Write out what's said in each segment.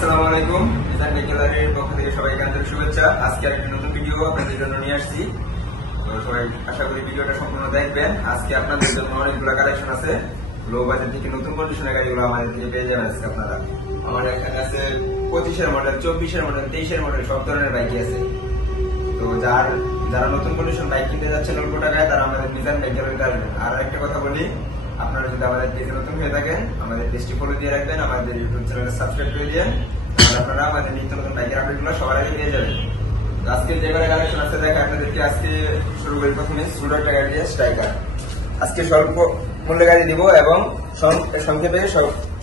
আসসালামু আলাইকুম। মিজান গ্যালারির পক্ষ থেকে সবাইকে আন্তরিক শুভেচ্ছা। আজকে একটা নতুন ভিডিও আপনাদের জন্য নিয়ে আসছি। তো সবাই আশা করি ভিডিওটা সম্পূর্ণ দেখবেন। আজকে আপনাদের জন্য অনেকগুলো কালেকশন আছে। লো বাজেট থেকে নতুন কন্ডিশনের গাড়িগুলো আমাদের থেকে পেয়ে যাবেন আজকে আপনারা। আমার এখানে আছে 25-এর মডেল, 24-এর মডেল, 23-এর মডেল, সব ধরনের বাইকই আছে। তো যারা নতুন কন্ডিশন বাইক কিনতে যাচ্ছেন অল্প টাকায়, তারা আমাদের মিজান গ্যালারিতে আসবেন। আর একটা কথা বলি, আপনারা যদি আমাদের পেজে নতুন হয়ে থাকেন, আমাদের পেজটি ফলো দিয়ে রাখবেন, আমাদের ইউটিউব চ্যানেলে সাবস্ক্রাইব করে দিন। তাহলে আপনারা আমাদের নিত্য নতুন বাইকের আপডেটগুলো সবার আগে পেয়ে যাবেন। আজকে যে গাড়ি কালেকশন আছে দেখে আপনাদেরকে আজকে শুরু করি। প্রথমে ছোট একটা গাড়ি দিয়ে স্ট্রাইকার। আজকে স্বল্প মূল্যে গাড়ি দিব এবং সংক্ষেপে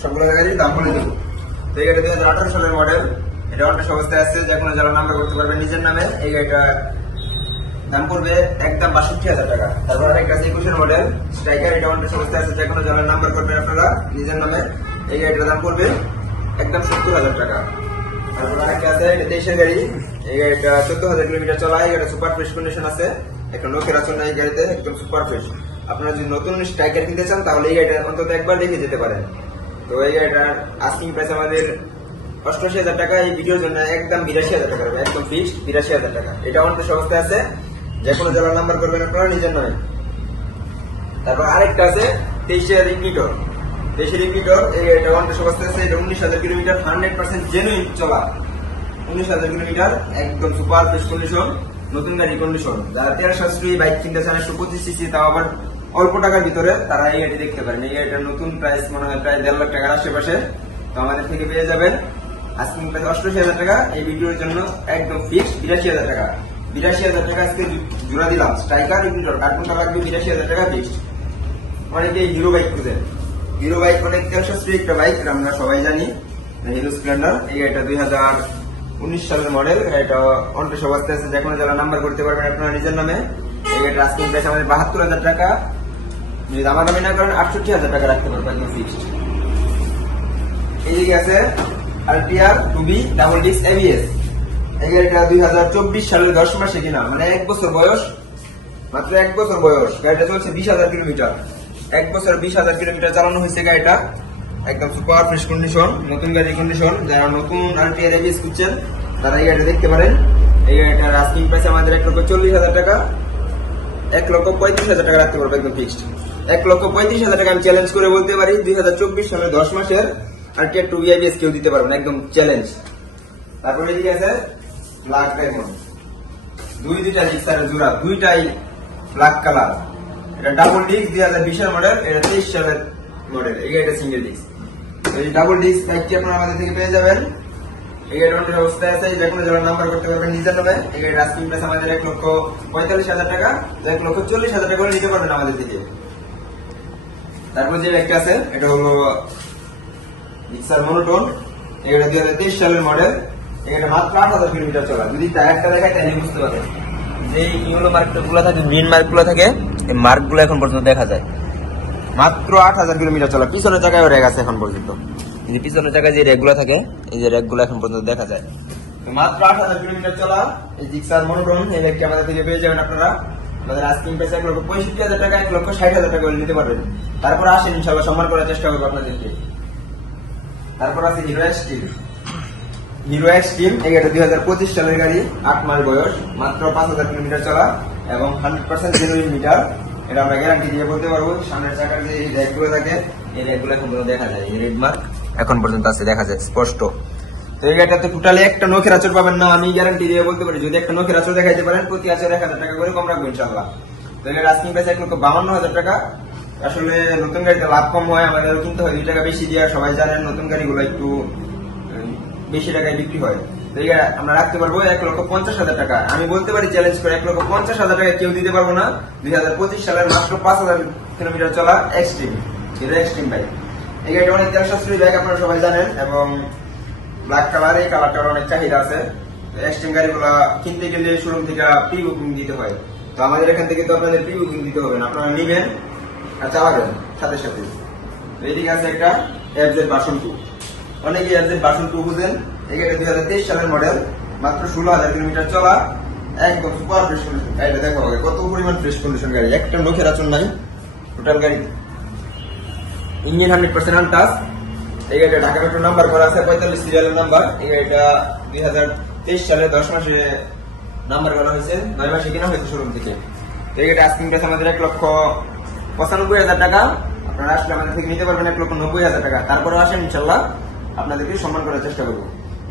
সবগুলো গাড়ির দাম বলে দেবো। তো এই গাড়ি 2018 সালের মডেল। এটা অনেক অবস্থায় আছে, যে কোনো যারা নাম্বার করতে পারবেন নিজের নামে। এই গাড়িটা দাম পড়বে একদম 62,000 টাকা। তারপর আরেকটা 21-এর মডেল স্ট্রাইকার। এটা অনেক অবস্থায় আছে, যে কোনো যারা নাম্বার করবেন আপনারা নিজের নামে। এই গাড়িটার দাম পড়বে একদম 70,000 টাকা। তারপর আরেকটা আছে, এটা 23-এর গাড়ি। এই গাড়িটা 14,000 কিলোমিটার চলা। এই গাড়িটা সুপার ফ্রেশ কন্ডিশন আছে, একটা লোকের আছে না এই গাড়িতে, একদম সুপার ফ্রেশ। আপনারা যদি নতুন স্ট্রাইকার কিনতে চান তাহলে এই গাড়িটা অন্তত একবার দেখে যেতে পারেন। তো এই গাড়িটার আস্কিং প্রাইস আমাদের 88,000 টাকা। এই ভিডিওর জন্য একদম 82,000 টাকা, একদম ফিক্সড 82,000 টাকা। এটা অনেক অবস্থায় আছে, যে কোনো জেলার নাম্বার করবেন আপনারা নিজের নয়। তারপর আরেকটা আছে 23-এর রিপিটর। 23-এর রিপিটর, এটা অনেক অবস্থায় আছে। এটা 19,000 কিলোমিটার, 100% জেনুইন চলা। 19,000 কিলোমিটার, একদম সুপার ফ্রেশ কন্ডিশন, নতুন গাড়ি কন্ডিশন। যারা 13 সাশ্রয়ী বাইক কিনতে চান 125 সিসি, তাও আবার অল্প টাকার ভিতরে, তারা এই গাড়ি দেখতে পারেন। এই গাড়িটার নতুন প্রাইস মনে হয় প্রায় 1.5 লাখ টাকার আশেপাশে। তো আমাদের থেকে পেয়ে যাবেন আজকে প্রাইস 88,000 টাকা। এই ভিডিওর জন্য একদম ফিক্সড 82,000 টাকা। 82,000 টাকা আজকে জোড়া দিলাম। স্ট্রাইকার রিপিটর কার্টুনটা লাগবে 82,000 টাকা ফিক্সড। অনেকে হিরো বাইক খুঁজেন। হিরো বাইক অনেক 13 সাশ্রয়ী একটা বাইক, আমরা সবাই জানি, হিরো স্প্লেন্ডার। এই গাড়িটা 2019 সালের মডেল। এটা অনেক অবস্থায় আছে, যে কোনো যারা নাম্বার করতে পারবেন আপনারা নিজের নামে। এই গাড়িটার আজকে প্রাইস আমাদের 72,000 টাকা। যদি দামাদামি না করেন 68,000 টাকা রাখতে পারবেন একদম ফিক্সড। এইদিকে আছে আলটিআর 2B ডাবল ডিস্ক ABS। এই গাড়িটা 2024 সালের 10 মাসে কিনা, মানে 1 বছর বয়স, মাত্র 1 বছর বয়স। গাড়িটা চলছে 20,000 কিলোমিটার। 1 বছর 20,000 কিলোমিটার চালানো হয়েছে গাড়িটা। একদম সুপার ফ্রেশ কন্ডিশন, নতুন গাড়ি কন্ডিশন। যারা নতুন আলটিআর ABS খুঁজছেন তারা এই গাড়িটা দেখতে পারেন। এই গাড়িটার আস্কিং প্রাইস আমাদের 1,40,000 টাকা। 1,35,000 টাকা রাখতে পারবো একদম ফিক্সড। 1,35,000 টাকা আমি চ্যালেঞ্জ করে বলতে পারি 2024 সালের 10 মাসের আলটিআর 2B ABS কেউ দিতে পারবেন, একদম চ্যালেঞ্জ। তারপরে এদিকে আছে ব্ল্যাক ডায়মন্ড। দুইটা জিক্সারের জোড়া, দুইটাই ব্ল্যাক কালার। এটা ডাবল ডিস্ক 2020-এর মডেল। এটা 23 সালের মডেল। এই গাড়িটা সিঙ্গেল ডিস্ক। এই ডাবল ডিস্ক বাইকটি আপনারা আমাদের থেকে পেয়ে যাবেন। এই গাড়ির অনেক অবস্থায় আছে, যে কোনো জেলার নাম্বার করতে পারবেন নিজের নামে। এই গাড়ির আস্কিং প্রাইস আমাদের 1,45,000 টাকা। 1,40,000 টাকা করে নিতে পারবেন আমাদের থেকে। তারপর যে একটা আছে, এটা হলো জিক্সার মনোটোন। এটা 2023 সালের মডেল। এটা মাত্র 8,000 কিলোমিটার চলা। যদি টায়ারটা দেখায় তাহলে বুঝতে পারবেন যে ইউলো মার্কগুলো থাকে, গ্রিন মার্কগুলো থাকে, এই মার্কগুলো এখন পর্যন্ত দেখা যায়। মাত্র 8,000 কিলোমিটার চলা। পিছনের চাকায় রেক আছে এখন পর্যন্ত। এই পিছনের চাকায় যে রেকগুলো থাকে, এই যে রেকগুলো এখন পর্যন্ত দেখা যায়। তো মাত্র 8,000 কিলোমিটার চলা এই জিক্সার মনোটোন। এই বাইকটি আমাদের থেকে পেয়ে যাবেন আপনারা। আমাদের আস্কিং প্রাইস 1,65,000 টাকা, 1,60,000 টাকা করে নিতে পারবেন। তারপর আসেন, ইনশাআল্লাহ সম্মান করার চেষ্টা করবো আপনাদেরকে। তারপর আছে হিরো এক্সট্রিম। হিরো এক্সট্রিম, এই গাড়ি 2025 সালের গাড়ি, 8 মাস বয়স, মাত্র 5,000 কিলোমিটার চলা এবং 100% জেনুইন মিটার। এটা আমরা গ্যারান্টি দিয়ে বলতে পারবো। সামনের চাকার যে র্যাকগুলো থাকে, এই র্যাকগুলো এখন পর্যন্ত দেখা যায়, এই রেড মার্ক এখন পর্যন্ত আছে, দেখা যায় স্পষ্ট। তো এই গাড়িটাতে টোটালি একটা নখের আঁচড় পাবেন না, আমি গ্যারান্টি দিয়ে বলতে পারি। যদি একটা নখের আঁচড় দেখাইতে পারেন, প্রতি আঁচড় 1,000 টাকা করে কম রাখবো ইনশাআল্লাহ। তো এই গাড়ির আস্কিং প্রাইস 1,52,000 টাকা। আসলে নতুন গাড়িতে লাভ কম হয়, আমাদের কিনতে হয় 2 টাকা বেশি দিয়ে। সবাই জানেন নতুন গাড়িগুলো একটু বেশি টাকায় বিক্রি হয়। তো এই আমরা রাখতে পারবো 1,50,000 টাকা। আমি বলতে পারি চ্যালেঞ্জ করে 1,50,000 টাকা কেউ দিতে পারবো না। 2025 সালের মাত্র 5,000 কিলোমিটার চলা এক্সট্রিম, এটা এক্সট্রিম বাইক। এই গাড়িটা অনেক 13 সাশ্রয়ী বাইক, আপনারা সবাই জানেন, এবং ব্ল্যাক কালার, এই কালারটার অনেক চাহিদা আছে। এক্সট্রিম গাড়িগুলো কিনতে গেলে শোরুম থেকে প্রি বুকিং দিতে হয়। তো আমাদের এখান থেকে তো আপনাদের প্রি বুকিং দিতে হবে না, আপনারা নিবেন আর চালাবেন সাথে সাথে। এদিকে আছে একটা FZ ভার্সন 2। অনেকে FZ ভার্সন 2 বুঝেন। এই গাড়ি 2023 সালের মডেল, মাত্র 16,000 কিলোমিটার চলা, একদম সুপার ফ্রেশ কন্ডিশন। গাড়িটা দেখো কত পরিমাণ ফ্রেশ কন্ডিশন গাড়ি, একটা নখের আঁচড় নাই টোটাল গাড়ি। Engine 100% untouch. এই গাড়িটা ঢাকা মেট্রো নাম্বার করা আছে 45 সিরিয়ালের নাম্বার। এই গাড়িটা 2023 সালে 10 মাসে নাম্বার করা হয়েছে, 9 মাসে কেনা হয়েছে শোরুম থেকে। এই গাড়িটা আস্কিং প্রাইস আমাদের 1,95,000 টাকা। আপনারা আসলে আমাদের থেকে নিতে পারবেন 1,90,000 টাকা। তারপরে আসেন ইনশাল্লাহ আপনাদেরকে সম্মান করার চেষ্টা করবো।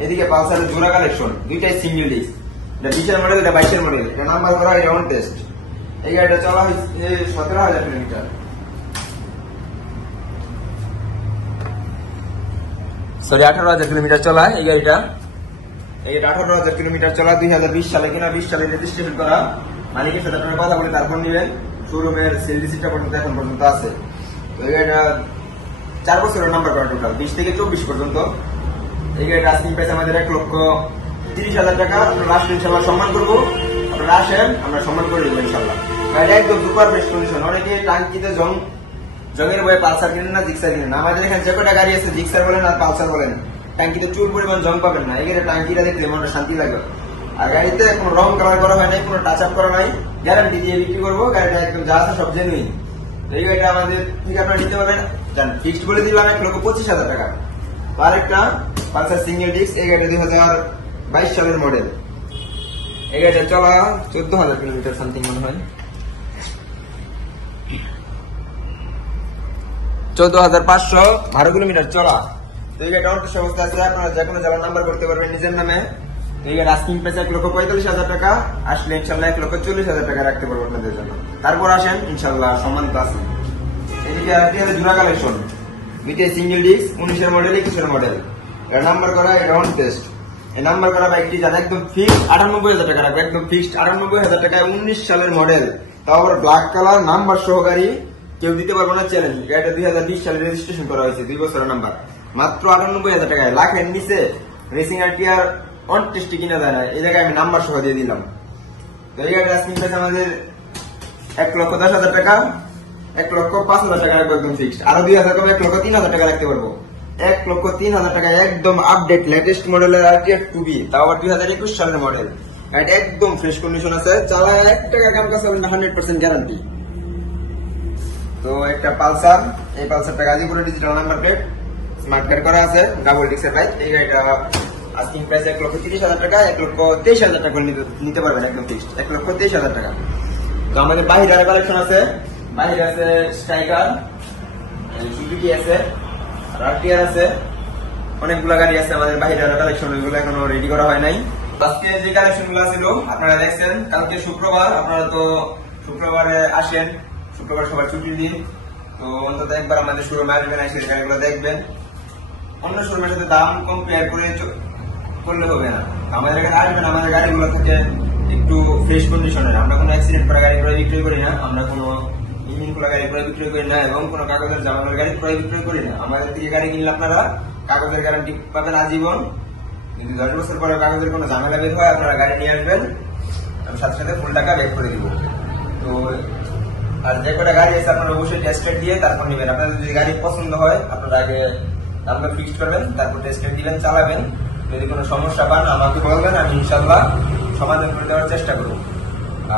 এদিকে পালসারের জোড়া কালেকশন, দুইটাই সিঙ্গেল ডিস্ক, এটা 20 মডেল, এটা 22 মডেল, এটা নাম্বার করা, এটা অন টেস্ট। এই গাড়িটা চলা হয়েছে 17,000 কিলোমিটার। সরি 18,000 কিলোমিটার চলা এই গাড়িটা। এই 18,000 কিলোমিটার চলা, 2020 সালে কিনা, 20 সালে রেজিস্ট্রেশন করা। মালিকের সাথে আপনারা কথা বলে তারপর নিবেন। শোরুমের সেল রিসিপ্টটা পর্যন্ত এখন পর্যন্ত আছে। তো এই গাড়িটা 4 বছরের নাম্বার করা, টোটাল 20 থেকে 24 পর্যন্ত। এই গাড়িটা আস্কিং প্রাইস আমাদের 1,30,000 টাকা। আপনারা আসলে ইনশাল্লাহ সম্মান করবো। আপনারা আসেন, আমরা সম্মান করে দেবো ইনশাল্লাহ। গাড়িটা একদম সুপার বেস্ট কন্ডিশন। অনেকে টাঙ্কিতে জংয়ের বয়ে পালসার কিনেন না, জিক্সার কিনেন না। আমাদের এখানে যে কটা গাড়ি আছে, জিক্সার বলেন আর পালসার বলেন, টাঙ্কিতে চুল পরিমাণ জং পাবেন না। এই গাড়ির টাঙ্কিটা দেখলে মনটা শান্তি লাগবে। আর গাড়িতে কোনো রং কালার করা হয় নাই, কোনো টাচ আপ করা নাই, গ্যারান্টি দিয়ে বিক্রি করবো। গাড়িটা একদম যা আছে সব জেনুইন। এই গাড়িটা আমাদের থেকে আপনারা নিতে পারবেন, ফিক্সড বলে দিলাম 1,25,000 টাকা। আর একটা পালসার সিঙ্গেল ডিস্ক, এই গাড়িটা 2022 সালের মডেল। এই গাড়িটা চলা 14,000 কিলোমিটার সামথিং মনে হয়, 14,512 কিলোমিটার চলা। তো এই গাড়িটা অনেক অবস্থা আছে। আপনারা যে কোনো জেলার নাম্বার করতে পারবেন নিজের নামে। এই গাড়ি আস্কিং প্রাইস 1,45,000 টাকা। আসলে ইনশাল্লাহ 1,40,000 টাকা রাখতে পারবো আপনাদের জন্য। তারপর আসেন ইনশাল্লাহ সম্মানিত আছে। এদিকে আরেকটি হলো জোড়া কালেকশন, দুইটাই সিঙ্গেল ডিস্ক, 19 মডেল, 21 মডেল, এটা নাম্বার করা, এটা অন টেস্ট। এই নাম্বার করা বাইকটি যান একদম ফিক্সড 98,000 টাকা রাখবে, একদম ফিক্সড 98,000 টাকায়। 19 সালের মডেল, তাও আবার ব্ল্যাক কালার, নাম্বার সহকারী, কেউ দিতে পারবো না চ্যালেঞ্জ। গাড়িটা 2020 সালে রেজিস্ট্রেশন করা হয়েছে, 2 বছরের নাম্বার, মাত্র 98,000 টাকায়। লাখের নিচে রেসিং আরটিআর অন টেস্টে কিনা যায় না, এই জায়গায় আমি নাম্বার সহ দিয়ে দিলাম। তো এই গাড়িটা আস্কিং প্রাইস আমাদের 1,10,000 টাকা, 1,05,000 টাকা রাখবো একদম ফিক্সড। আরো 2,000 কমে 1,03,000 টাকা রাখতে পারবো। 1,03,000 টাকা একদম আপডেট লেটেস্ট মডেলের আরটিআর 2B, তাও আবার 2021 সালের মডেল। এটা একদম ফ্রেশ কন্ডিশন আছে, চালায় 1 টাকা কাম কাজ হবে না, 100% গ্যারান্টি। তো একটা পালসার, এই পালসারটা গাজীপুরের digital number plate, smart card করা আছে, ডাবল ডিস্কের বাইক। এই গাড়িটা আস্কিং প্রাইস 1,30,000 টাকা, 1,23,000 টাকা নিতে পারবেন একদম ফিক্সড, 1,23,000 টাকা। তো আমাদের বাহিরে আরো কালেকশন আছে, বাহিরে আছে স্ট্রাইকার, সুজুকি আছে, আরটিআর আছে, অনেকগুলো গাড়ি আছে আমাদের বাহিরে আরো কালেকশন, ওইগুলো এখনো রেডি করা হয় নাই। আজকে যে কালেকশন গুলো ছিল আপনারা দেখছেন। কালকে শুক্রবার, আপনারা তো শুক্রবারে আসেন, শুক্রবার সবার ছুটির দিন। তো অন্তত একবার আমাদের শোরুমে আসবেন, এসে গাড়িগুলো দেখবেন। অন্য শোরুমের সাথে দাম কম্পেয়ার করে করলে হবে না। আমাদের এখানে আসবেন, আমাদের গাড়িগুলো থেকে একটু ফ্রেশ কন্ডিশনের। আমরা কোনো অ্যাক্সিডেন্ট করা গাড়ি ক্রয় বিক্রয় করি না, আমরা কোনো ইঞ্জিন খোলা গাড়ি ক্রয় বিক্রয় করি না, এবং কোনো কাগজের জামানোর গাড়ি ক্রয় বিক্রয় করি না। আমাদের থেকে গাড়ি কিনলে আপনারা কাগজের গ্যারান্টি পাবেন আজীবন। যদি 10 বছর পরে কাগজের কোনো ঝামেলা বের হয়, আপনারা গাড়ি নিয়ে আসবেন, আমি সাথে সাথে ফুল টাকা ব্যাক করে দিব। তো আর যে কটা গাড়ি আছে আপনারা অবশ্যই টেস্ট দিয়ে তারপর নেবেন। আপনাদের যদি গাড়ি পছন্দ হয়, আপনারা আগে দামটা ফিক্সড করবেন, তারপর টেস্ট দিবেন, চালাবেন। যদি কোনো সমস্যা পান আমাকে বলবেন, আমি ইনশাল্লাহ সমাধান করে দেওয়ার চেষ্টা করবো।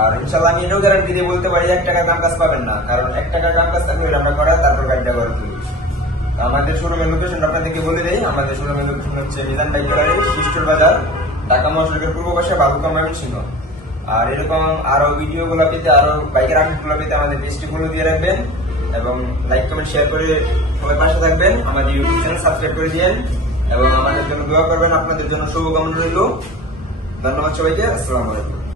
আর ইনশাল্লাহ আমি এটাও গ্যারান্টি দিয়ে বলতে পারি 1 টাকা কাম কাজ পাবেন না, কারণ 1 টাকা কাম কাজ থাকলে আমরা করা, তারপর গাড়িটা করে তুলি। আমাদের শোরুমের লোকেশন আপনাদেরকে বলে দেই। আমাদের শোরুমের লোকেশন হচ্ছে মিজান বাইক গ্যালারি, শিষ্টর বাজার, ঢাকা মহাসড়কের পূর্ব পাশে, বাবুকা ময়মনসিংহ। আর এরকম আরো ভিডিও গুলো পেতে, আরো বাইকের আপডেট গুলো পেতে আমাদের পেজটি ফলো দিয়ে রাখবেন, এবং লাইক কমেন্ট শেয়ার করে সবাই পাশে থাকবেন। আমাদের ইউটিউব চ্যানেল সাবস্ক্রাইব করে দিয়েন, এবং আমাদের জন্য দোয়া করবেন। আপনাদের জন্য শুভকামনা রইল। ধন্যবাদ সবাইকে, আসসালামু আলাইকুম।